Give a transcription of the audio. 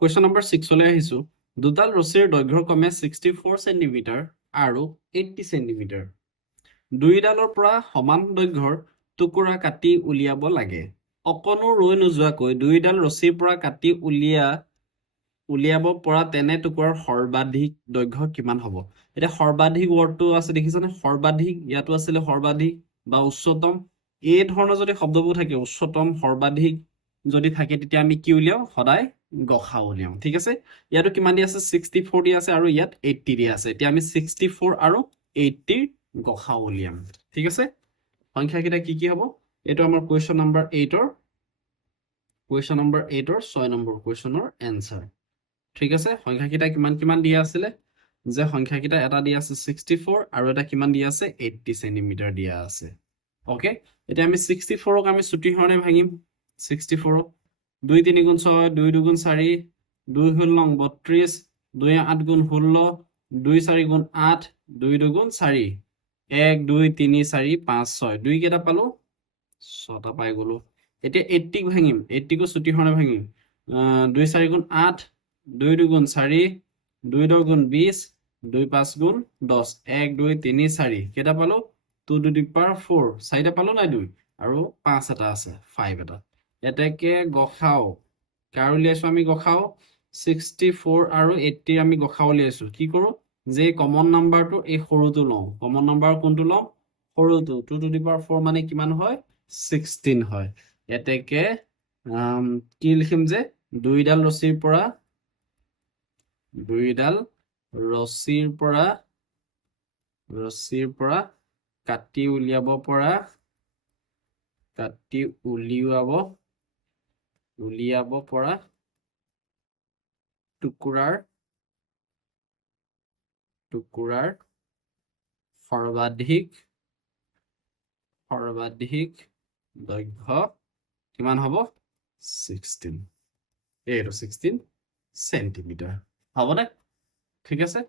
question number 6 লৈ আহিছো দুডাল ৰছীৰ দৈৰ্ঘ্য ক্ৰমে 64 সেন্টিমিটাৰ আৰু 80 সেন্টিমিটাৰ দুইডালৰ পৰা সমান দৈৰ্ঘ্যৰ টুকুৰা কাটি উলিয়াব লাগে অকণো ৰৈ নোযোৱাকৈ দুইডাল ৰছীৰ পৰা কাটি উলিয়াব পৰা তেনে টুকুৰাৰ সৰ্বাধিক দৈৰ্ঘ্য কিমান হ'ব এতিয়া সৰ্বাধিক ৱৰ্ডটো আছে দেখিছানে সৰ্বাধিক ইয়াতো আছিল সৰ্বাধিক বা উচ্চতম এই ধৰণৰ যদি শব্দবোৰ থাকে উচ্চতম সৰ্বাধিক যদি থাকে তেতিয়া আমি কি উলিয়াও সদায় গসা উলিয়াও ঠিক আছে ইয়াতো কিমান দি আছে 64 দি আছে আৰু ইয়াত 80 দি আছে এতিয়া আমি 64 আৰু 80 ৰ গসা উলিয়াম ঠিক আছে সংখ্যা কেইটা কি হ'ব এটো আমাৰ কোৱেশ্চন নম্বৰ 8 ৰ কোৱেশ্চন নম্বৰ 8 ৰ 6 নম্বৰ কোৱেশ্চনৰ এনসাৰ ঠিক আছে সংখ্যা কেইটা কিমান দিয়া আছিল যে সংখ্যা কেইটা এটা দি আছে 64 আৰু এটা কিমান দি আছে 80 সেন্টিমিটাৰ দিয়া আছে ওকে এতিয়া আমি 64 ক আমি ছুটি হৰণে ভাঙিম 64 2 3 গুণ 6 2 2 গুণ 4 2 হল 32 2 8 গুণ 16 2 4 গুণ 8 2 2 গুণ 4 1 2 3 4 5 6 2 কেটা পালো 6টা পাই গলো এতিয়া 80 ক ভাঙিম 80 ক ছুটি হৰণে ভাঙিম 2 4 গুণ 8 2 2 গুণ 4 2 2 গুণ 20 2 5 গুণ 10 1 2 3 4 কেটা পালো 2 to the power 4 চাৰিটা পালো নাই 2 আৰু 5 এটা আছে 5 এটা এটাকে গখাও কাৰ উলিয়াইছো আমি গখাও 64 আৰু 80 আমি গখাও উলিয়াইছো কি কৰো যে কমন নাম্বাৰটো এই সৰুটো লওঁ কমন নাম্বাৰ কোনটো লওঁ সৰুটো 2 to the power 4 মানে কিমান হয় 16 হয় এটাকে কি লিখিম যে দুইডাল ৰছীৰ পৰা কাটি উলিয়াব পৰা টুকুৰাৰ সৰ্বাধিক দৈৰ্ঘ্য কিমান হ'ব 16 এইটো 16 সেন্টিমিটাৰ হ'বনে ঠিক আছে